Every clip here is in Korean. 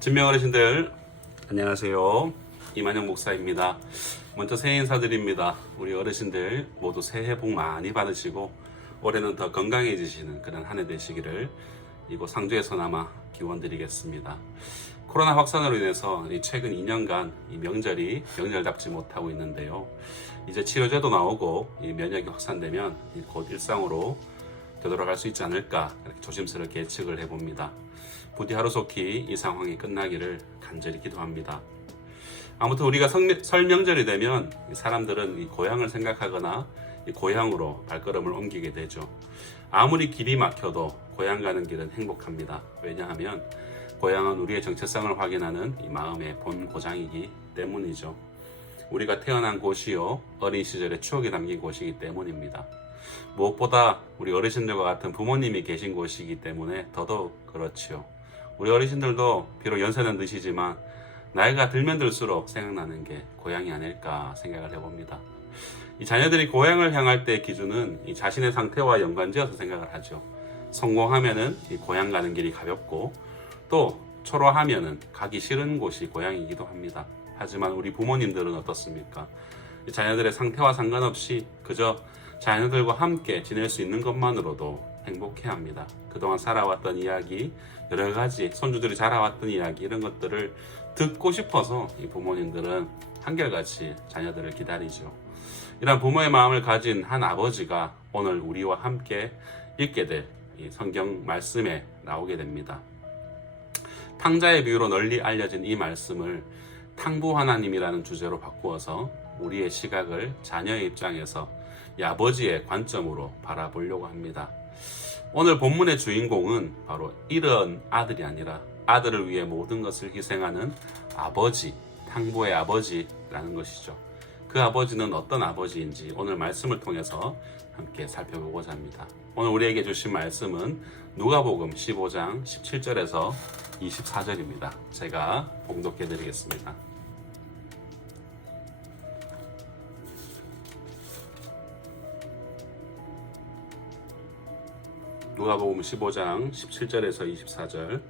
진명 어르신들 안녕하세요. 이만영 목사입니다. 먼저 새해 인사드립니다. 우리 어르신들 모두 새해 복 많이 받으시고 올해는 더 건강해지시는 그런 한 해 되시기를 이곳 상주에서나마 기원드리겠습니다. 코로나 확산으로 인해서 최근 2년간 이 명절답지 못하고 있는데요. 이제 치료제도 나오고 이 면역이 확산되면 곧 일상으로 되돌아갈 수 있지 않을까 이렇게 조심스럽게 예측을 해봅니다. 부디 하루속히 이 상황이 끝나기를 간절히 기도합니다. 아무튼 우리가 설 명절이 되면 사람들은 이 고향을 생각하거나 이 고향으로 발걸음을 옮기게 되죠. 아무리 길이 막혀도 고향 가는 길은 행복합니다. 왜냐하면 고향은 우리의 정체성을 확인하는 이 마음의 본 고장이기 때문이죠. 우리가 태어난 곳이요, 어린 시절의 추억이 담긴 곳이기 때문입니다. 무엇보다 우리 어르신들과 같은 부모님이 계신 곳이기 때문에 더더욱 그렇지요. 우리 어르신들도 비록 연세는 드시지만 나이가 들면 들수록 생각나는 게 고향이 아닐까 생각을 해봅니다. 이 자녀들이 고향을 향할 때의 기준은 이 자신의 상태와 연관지어서 생각을 하죠. 성공하면은 이 고향 가는 길이 가볍고 또 초라하면은 가기 싫은 곳이 고향이기도 합니다. 하지만 우리 부모님들은 어떻습니까? 이 자녀들의 상태와 상관없이 그저 자녀들과 함께 지낼 수 있는 것만으로도 행복해합니다. 그동안 살아왔던 이야기, 여러 가지 손주들이 자라왔던 이야기 이런 것들을 듣고 싶어서 이 부모님들은 한결같이 자녀들을 기다리죠. 이런 부모의 마음을 가진 한 아버지가 오늘 우리와 함께 읽게 될 이 성경 말씀에 나오게 됩니다. 탕자의 비유로 널리 알려진 이 말씀을 탕부 하나님이라는 주제로 바꾸어서 우리의 시각을 자녀의 입장에서 이 아버지의 관점으로 바라보려고 합니다. 오늘 본문의 주인공은 바로 이런 아들이 아니라 아들을 위해 모든 것을 희생하는 아버지, 탕부의 아버지라는 것이죠. 그 아버지는 어떤 아버지인지 오늘 말씀을 통해서 함께 살펴보고자 합니다. 오늘 우리에게 주신 말씀은 누가복음 15장 17절에서 24절입니다. 제가 봉독해 드리겠습니다. 누가복음 15장 17절에서 24절.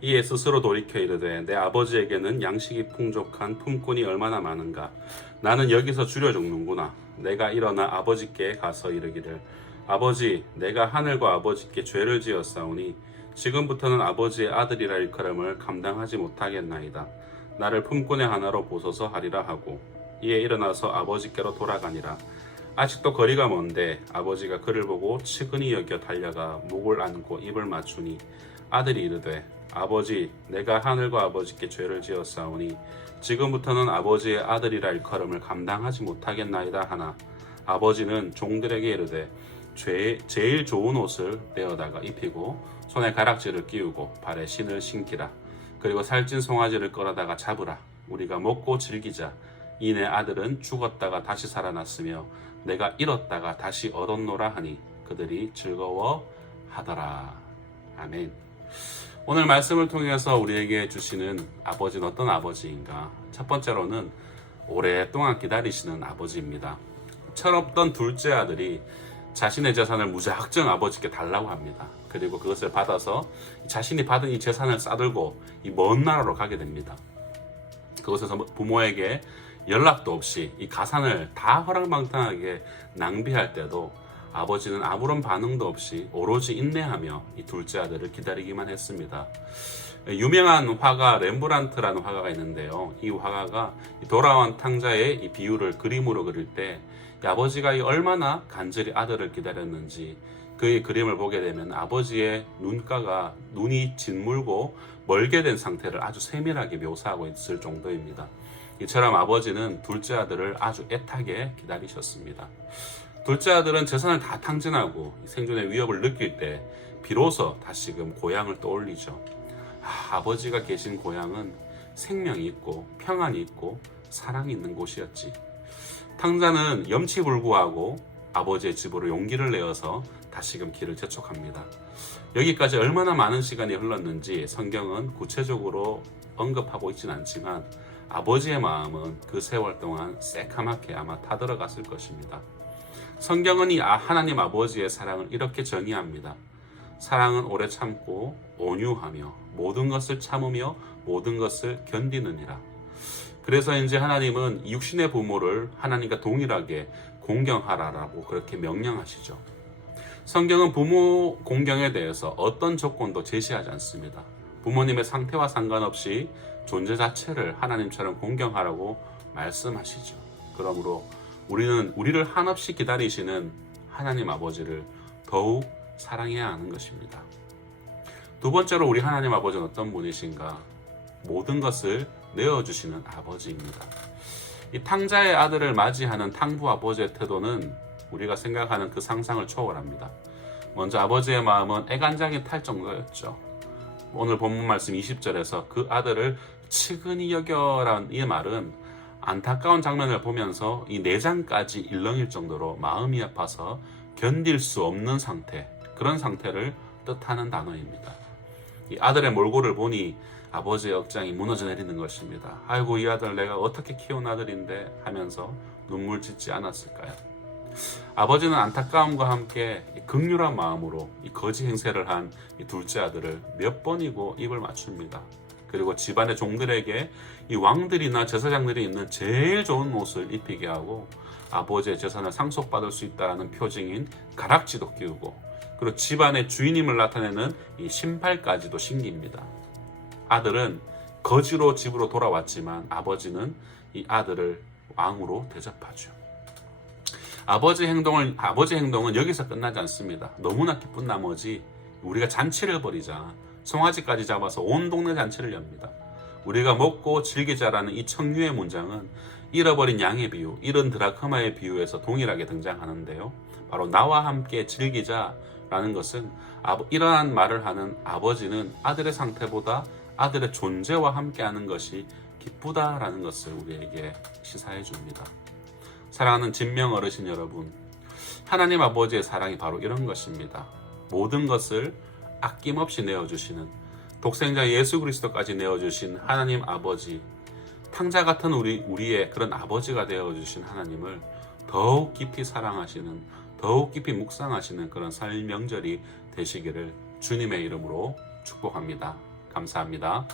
이에 스스로 돌이켜 이르되 내 아버지에게는 양식이 풍족한 품꾼이 얼마나 많은가. 나는 여기서 줄여 죽는구나. 내가 일어나 아버지께 가서 이르기를 아버지, 내가 하늘과 아버지께 죄를 지었사오니 지금부터는 아버지의 아들이라 일컬음을 감당하지 못하겠나이다. 나를 품꾼의 하나로 보소서 하리라 하고 이에 일어나서 아버지께로 돌아가니라. 아직도 거리가 먼데 아버지가 그를 보고 측은히 여겨 달려가 목을 안고 입을 맞추니 아들이 이르되 아버지, 내가 하늘과 아버지께 죄를 지었사오니 지금부터는 아버지의 아들이라 일컬음을 감당하지 못하겠나이다 하나 아버지는 종들에게 이르되 제일 좋은 옷을 떼어다가 입히고 손에 가락지를 끼우고 발에 신을 신기라. 그리고 살찐 송아지를 끌어다가 잡으라. 우리가 먹고 즐기자. 이내 아들은 죽었다가 다시 살아났으며 내가 잃었다가 다시 얻었노라 하니 그들이 즐거워하더라. 아멘. 오늘 말씀을 통해서 우리에게 주시는 아버지는 어떤 아버지인가? 첫 번째로는 오랫동안 기다리시는 아버지입니다. 철없던 둘째 아들이 자신의 재산을 무작정 아버지께 달라고 합니다. 그리고 그것을 받아서 자신이 받은 이 재산을 싸들고 이 먼 나라로 가게 됩니다. 그곳에서 부모에게 연락도 없이 이 가산을 다 호랑방탕하게 낭비할 때도 아버지는 아무런 반응도 없이 오로지 인내하며 이 둘째 아들을 기다리기만 했습니다. 유명한 화가 렘브란트라는 화가가 있는데요. 이 화가가 돌아온 탕자의 이 비유를 그림으로 그릴 때 아버지가 얼마나 간절히 아들을 기다렸는지 그의 그림을 보게 되면 아버지의 눈이 짓물고 멀게 된 상태를 아주 세밀하게 묘사하고 있을 정도입니다. 이처럼 아버지는 둘째 아들을 아주 애타게 기다리셨습니다. 둘째 아들은 재산을 다 탕진하고 생존의 위협을 느낄 때 비로소 다시금 고향을 떠올리죠. 아버지가 계신 고향은 생명이 있고 평안이 있고 사랑이 있는 곳이었지. 탕자는 염치불구하고 아버지의 집으로 용기를 내어서 다시금 길을 재촉합니다. 여기까지 얼마나 많은 시간이 흘렀는지 성경은 구체적으로 언급하고 있진 않지만 아버지의 마음은 그 세월 동안 새카맣게 아마 타들어갔을 것입니다. 성경은 이 하나님 아버지의 사랑을 이렇게 정의합니다. 사랑은 오래 참고 온유하며 모든 것을 참으며 모든 것을 견디느니라. 그래서 이제 하나님은 육신의 부모를 하나님과 동일하게 공경하라라고 그렇게 명령하시죠. 성경은 부모 공경에 대해서 어떤 조건도 제시하지 않습니다. 부모님의 상태와 상관없이 존재 자체를 하나님처럼 공경하라고 말씀하시죠. 그러므로 우리는 우리를 한없이 기다리시는 하나님 아버지를 더욱 사랑해야 하는 것입니다. 두 번째로 우리 하나님 아버지는 어떤 분이신가? 모든 것을 내어주시는 아버지입니다. 이 탕자의 아들을 맞이하는 탕부 아버지의 태도는 우리가 생각하는 그 상상을 초월합니다. 먼저 아버지의 마음은 애간장이 탈 정도였죠. 오늘 본문 말씀 20절에서 그 아들을 측은히 여겨라는 이 말은 안타까운 장면을 보면서 이 내장까지 일렁일 정도로 마음이 아파서 견딜 수 없는 상태, 그런 상태를 뜻하는 단어입니다. 이 아들의 몰골을 보니 아버지의 억장이 무너져 내리는 것입니다. 아이고, 이 아들 내가 어떻게 키운 아들인데 하면서 눈물 짓지 않았을까요? 아버지는 안타까움과 함께 극률한 마음으로 이 거지 행세를 한 이 둘째 아들을 몇 번이고 입을 맞춥니다. 그리고 집안의 종들에게 이 왕들이나 제사장들이 입는 제일 좋은 옷을 입히게 하고 아버지의 재산을 상속받을 수 있다는 표징인 가락지도 끼우고, 그리고 집안의 주인임을 나타내는 이 신발까지도 신깁니다. 아들은 거지로 집으로 돌아왔지만 아버지는 이 아들을 왕으로 대접하죠. 아버지의 행동은 여기서 끝나지 않습니다. 너무나 기쁜 나머지 우리가 잔치를 벌이자 송아지까지 잡아서 온 동네 잔치를 엽니다. 우리가 먹고 즐기자라는 이 청유의 문장은 잃어버린 양의 비유, 잃은 드라크마의 비유에서 동일하게 등장하는데요. 바로 나와 함께 즐기자라는 것은 이러한 말을 하는 아버지는 아들의 상태보다 아들의 존재와 함께하는 것이 기쁘다라는 것을 우리에게 시사해 줍니다. 사랑하는 진명 어르신 여러분, 하나님 아버지의 사랑이 바로 이런 것입니다. 모든 것을 아낌없이 내어주시는 독생자 예수 그리스도까지 내어주신 하나님 아버지, 탕자 같은 우리의 그런 아버지가 되어주신 하나님을 더욱 깊이 사랑하시는, 더욱 깊이 묵상하시는 그런 설 명절이 되시기를 주님의 이름으로 축복합니다. 감사합니다.